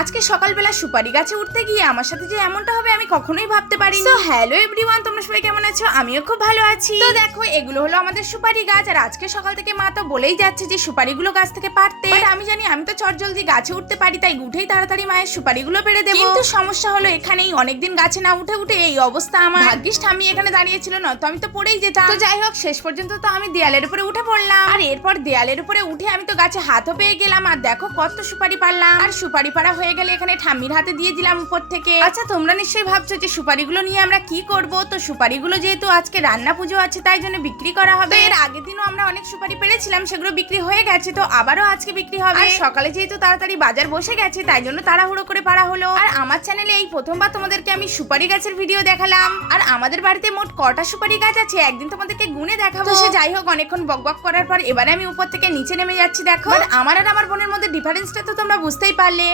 আজকে সকালবেলা সুপারি গাছে উঠতে গিয়ে আমার সাথে যে এমনটা হবে আমি কখনোই ভাবতে পারি তো হ্যালো এভরিওয়ান তোমরা সবাই কেমন আছো? আমিও খুব ভালো আছি। তো দেখো এগুলো হলো আমাদের সুপারি গাছ আর আজকে সকাল থেকে মা তো বলেই যাচ্ছে যে সুপারিগুলো গাছ থেকে পারতে আমি জানি আমি তো চট জলদি গাছে উঠতে পারি তাই উঠেই তাড়াতাড়ি মায়ের সুপারিগুলো পেরে দেবো। কিন্তু সমস্যা হলো এখানেই অনেকদিন গাছে না উঠে উঠে এই অবস্থা আমার। ভাগ্যিস আমি এখানে দাঁড়িয়েছিল না তো আমি তো পড়েই যেতাম। তো যাই হোক শেষ পর্যন্ত তো আমি দেয়ালের উপরে উঠে পড়লাম। আর এরপর দেয়ালের উপরে উঠে আমি তো গাছে হাতও পেয়ে গেলাম আর দেখো কত সুপারি পারলাম আর সুপারি পাড়া হয়ে গেলে এখানে ঠাম্মির হাতে দিয়ে দিলাম উপর থেকে। আচ্ছা তোমরা নিশ্চয়ই ভাবছ যে সুপারিগুলো নিয়ে আমরা কি করব? তো সুপারিগুলো যেহেতু আজকে রান্না পুজো আছে তাই জন্য বিক্রি করা হবে। এর আগের দিনও আমরা অনেক সুপারি পেরেছিলাম সেগুলো বিক্রি হয়ে গেছে তো আবারও আজকে বিক্রি হবে। আর সকালে যেহেতু তাড়াতাড়ি বাজার বসে গেছে তাই জন্য তাড়াহুড়ো করে পারা হলো। আর আমার চ্যানেলে এই প্রথমবার তোমাদেরকে আমি সুপারি গাছের ভিডিও দেখালাম। আর আমাদের বাড়িতে মোট কটা সুপারি গাছ আছে একদিন তোমাদেরকে গুনে দেখাবো। সে যাই হোক অনেকক্ষণ বকবক করার পর এবারে আমি উপর থেকে নিচে নেমে যাচ্ছি দেখো। আর আমার আর আমার বোনের মধ্যে ডিফারেন্সটা তো তোমরা বুঝতেই পারলে।